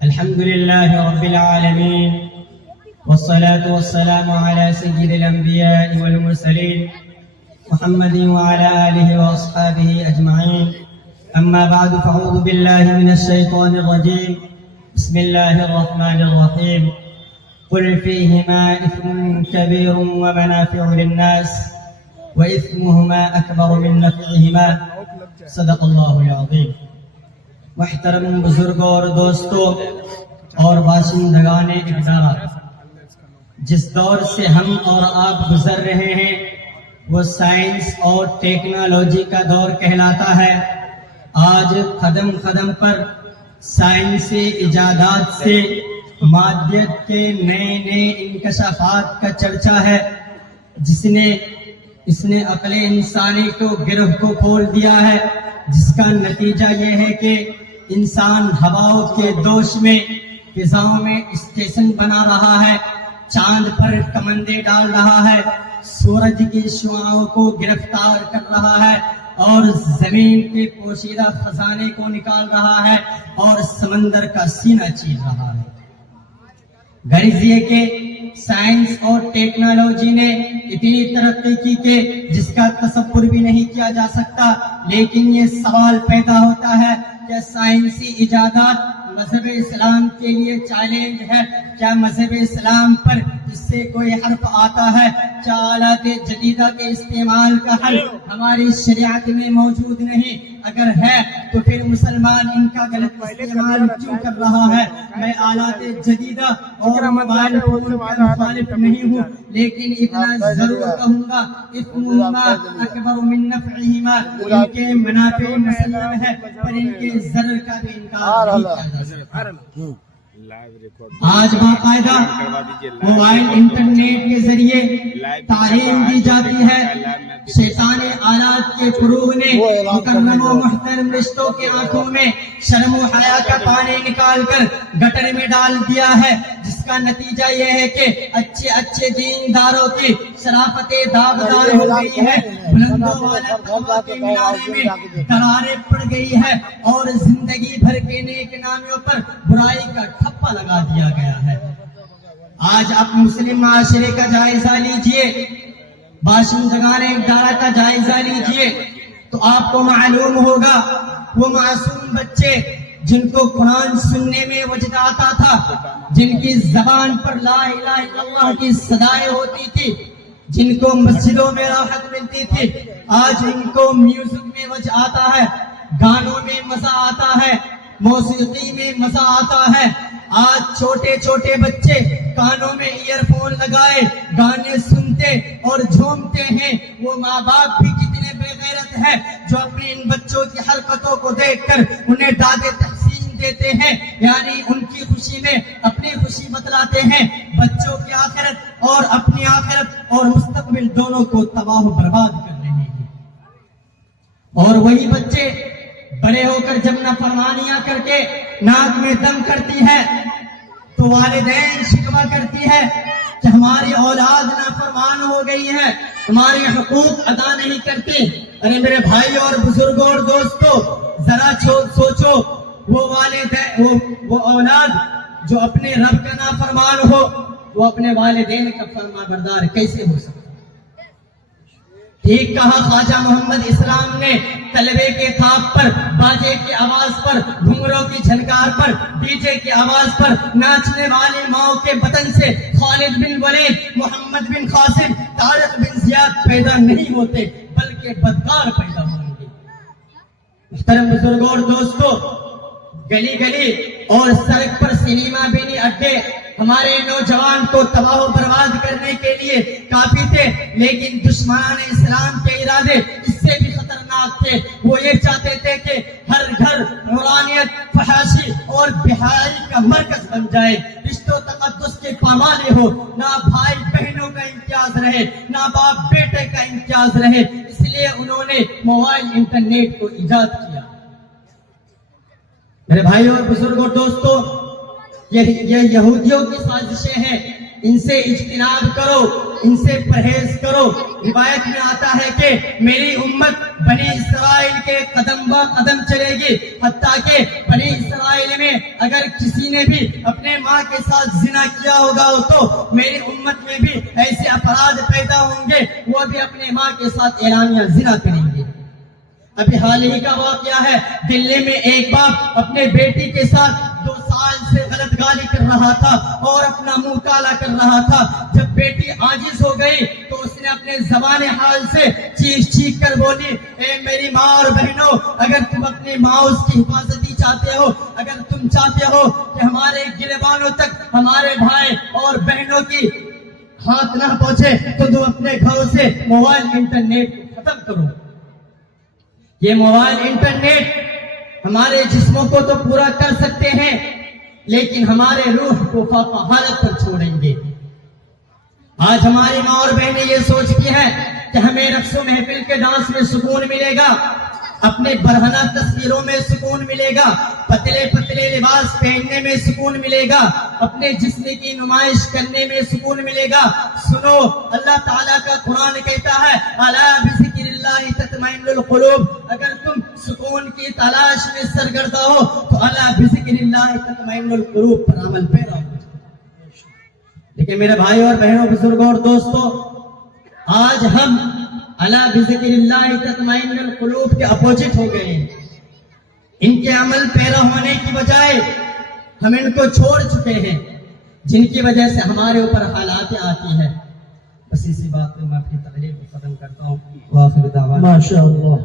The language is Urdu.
الحمد لله رب العالمين والصلاة والسلام على سيد الأنبياء والمرسلين محمد وعلى آله وأصحابه أجمعين. أما بعد فأعوذ بالله من الشيطان الرجيم. بسم الله الرحمن الرحيم. قل فيهما إثم كبير ومنافع للناس وإثمهما أكبر من نفعهما. صدق الله العظيم. محترم بزرگوں اور دوستوں اور باشندگان اقدار، جس دور سے ہم اور آپ گزر رہے ہیں وہ سائنس اور ٹیکنالوجی کا دور کہلاتا ہے. آج قدم قدم پر سائنسی ایجادات سے مادیت کے نئے نئے انکشافات کا چرچا ہے، اس نے عقل انسانی کو گرہ کو کھول دیا ہے، جس کا نتیجہ یہ ہے کہ انسان ہواؤں کے دوش میں فضاؤں میں اسٹیشن بنا رہا ہے، چاند پر کمندے ڈال رہا ہے، سورج کی شعاعوں کو گرفتار کر رہا ہے اور زمین کے پوشیدہ خزانے کو نکال رہا ہے اور سمندر کا سینہ چیر رہا ہے. غرض یہ کہ سائنس اور ٹیکنالوجی نے اتنی ترقی کی کہ جس کا تصور بھی نہیں کیا جا سکتا. لیکن یہ سوال پیدا ہوتا ہے کہ سائنسی ایجادات مذہب اسلام کے لیے چیلنج ہے. کیا مذہب اسلام پر اس سے کوئی حرف آتا ہے؟ کیا آلات جدیدہ کے استعمال کا حل ہماری شریعت میں موجود نہیں؟ اگر ہے تو پھر مسلمان ان کا غلط استعمال کیوں کر رہا ہے؟ میں آلات جدیدہ اور موبائل فون کا مخالف نہیں ہوں، لیکن اتنا ضرور کہوں گا اثمهما اکبر من نفعهما. ان کے منافع مسلم ہے پر ان کے ضرر کا بھی انکار نہیں کیا جا سکتا. آج باقاعدہ موبائل انٹرنیٹ کے ذریعے تعلیم دی جاتی ہے. شیطان آلات کے فروغ نے مکرم و محترم رشتوں کے آنکھوں میں شرم و حیا کا پانی نکال کر گٹر میں ڈال دیا ہے، جس کا نتیجہ یہ ہے کہ اچھے اچھے دینداروں کی شرافتیں داغدار ہو گئی ہے، بلندوں والا تقویٰ کے مینارے میں دراریں پڑ گئی ہے اور زندگی بھر کے نیک نامیوں پر برائی کا ٹھپا لگا دیا گیا ہے. آج آپ مسلم معاشرے کا جائزہ لیجئے، باشندگان اقدار کا جائزہ لیجئے تو آپ کو معلوم ہوگا وہ معصوم بچے جن کو قرآن سننے میں وجد آتا تھا، جن کی زبان پر لا الہ الا اللہ کی صدائیں ہوتی تھی، جن کو مسجدوں میں راحت ملتی تھی، آج ان کو میوزک میں وجد آتا ہے، گانوں میں مزہ آتا ہے، موسیقی میں مزہ آتا ہے. آج چھوٹے چھوٹے بچے کانوں میں ایئر فون لگائے گانے سنتے اور جھومتے ہیں. وہ ماں باپ بھی کتنے بے غیرت ہیں جو اپنے ان بچوں کی حرکتوں کو دیکھ کر انہیں داد تحسین دیتے ہیں، یعنی ان کی خوشی میں اپنی خوشی بتلاتے ہیں. بچوں کی آخرت اور اپنی آخرت اور مستقبل دونوں کو تباہ و برباد کر رہے ہیں. اور وہی بچے بڑے ہو کر جب نافرمانیاں کر کے ناک میں دم کرتی ہے تو والدین شکوہ کرتی ہے کہ ہماری اولاد نافرمان ہو گئی ہے، ہمارے حقوق ادا نہیں کرتی. ارے میرے بھائی اور بزرگوں اور دوستوں، ذرا سوچو وہ والدین وہ اولاد جو اپنے رب کا نافرمان ہو وہ اپنے والدین کا فرما بردار کیسے ہو سکتا؟ ٹھیک کہا خواجہ محمد اسلام نے، طلبے کے خواب پر، باجے کی آواز پر، گھنگروں کی جھنکار پر، ڈی جے کی آواز پر ناچنے والے ماؤں کے بدن سے خالد بن ولید، محمد بن قاسم، طارق بن زیاد پیدا نہیں ہوتے بلکہ بدکار پیدا ہوں گے. محترم بزرگوں اور دوستوں، گلی گلی اور سڑک پر سینما بینی اڈے ہمارے نوجوان کو تباہ و برباد کرنے کے لیے کافی تھے، لیکن دشمنان اسلام کے ارادے اس سے بھی خطرناک تھے. وہ یہ چاہتے تھے کہ ہر گھر نورانیت، فحاشی اور بہائی کا مرکز بن جائے، رشتوں تقدس کے پامانے ہو، نہ بھائی بہنوں کا امتیاز رہے، نہ باپ بیٹے کا امتیاز رہے. اس لیے انہوں نے موبائل انٹرنیٹ کو ایجاد کیا. میرے بھائی اور بزرگوں دوستوں، یہ یہودیوں کی سازشیں ہیں. ان سے اجتناب کرو، ان سے پرہیز کرو۔ روایت میں آتا ہے کہ میری امت بنی اسرائیل کے قدم با قدم چلے گی، حتیٰ کہ بنی اسرائیل میں اگر کسی نے بھی اپنے ماں کے ساتھ زنا کیا ہوگا تو میری امت میں بھی ایسے افراد پیدا ہوں گے، وہ بھی اپنے ماں کے ساتھ اعلانیہ زنا کریں گے۔ ابھی حال ہی کا واقعہ ہے، دلی میں ایک باپ اپنے بیٹی کے ساتھ 2 سال سے غلط گالی کر رہا تھا اور اپنا منہ کالا کر رہا تھا۔ جب بیٹی عاجز ہو گئی تو اس نے اپنے زبان حال سے چیخ چیخ کر بولی، اے میری ماں اور بہنوں، اگر تم اپنے ماؤز کی حفاظتی چاہتے ہو، اگر تم چاہتے ہو کہ ہمارے گریبانوں تک ہمارے بھائی اور بہنوں کی ہاتھ نہ پہنچے تو تم اپنے گھروں سے موبائل انٹرنیٹ ختم کرو۔ یہ موبائل انٹرنیٹ ہمارے جسموں کو تو پورا کر سکتے ہیں، لیکن ہمارے روح کو فاقہ حالت پر چھوڑیں گے۔ آج ہماری ماں اور بہنیں یہ سوچتی ہیں کہ ہمیں رقص و محفل کے ڈانس میں سکون ملے گا، اپنے برہنہ تصویروں میں سکون ملے گا، پتلے پتلے لباس پہننے میں سکون ملے گا، اپنے جسم کی نمائش کرنے میں سکون ملے گا۔ سنو، اللہ تعالیٰ کا قرآن کہتا ہے، الا بذکر اللہ تطمئن القلوب، اگر تم سکون کی تلاش میں سرگردہ ہو تو الا بذکر اللہ تطمئن القلوب پر عمل پیرا ہو۔ لیکن میرے بھائی اور بہنوں، بزرگوں اور دوستوں، آج ہم الا بذکر اللہ تطمئن القلوب کے اپوزٹ ہو گئے ہیں۔ ان کے عمل پیرا ہونے کی بجائے ہم ان کو چھوڑ چکے ہیں، جن کی وجہ سے ہمارے اوپر حالات آتی ہیں۔ بس اسی بات پہ میں اپنی تقریر کو ختم کرتا ہوں۔ وآخر دعوانا ماشاء اللہ۔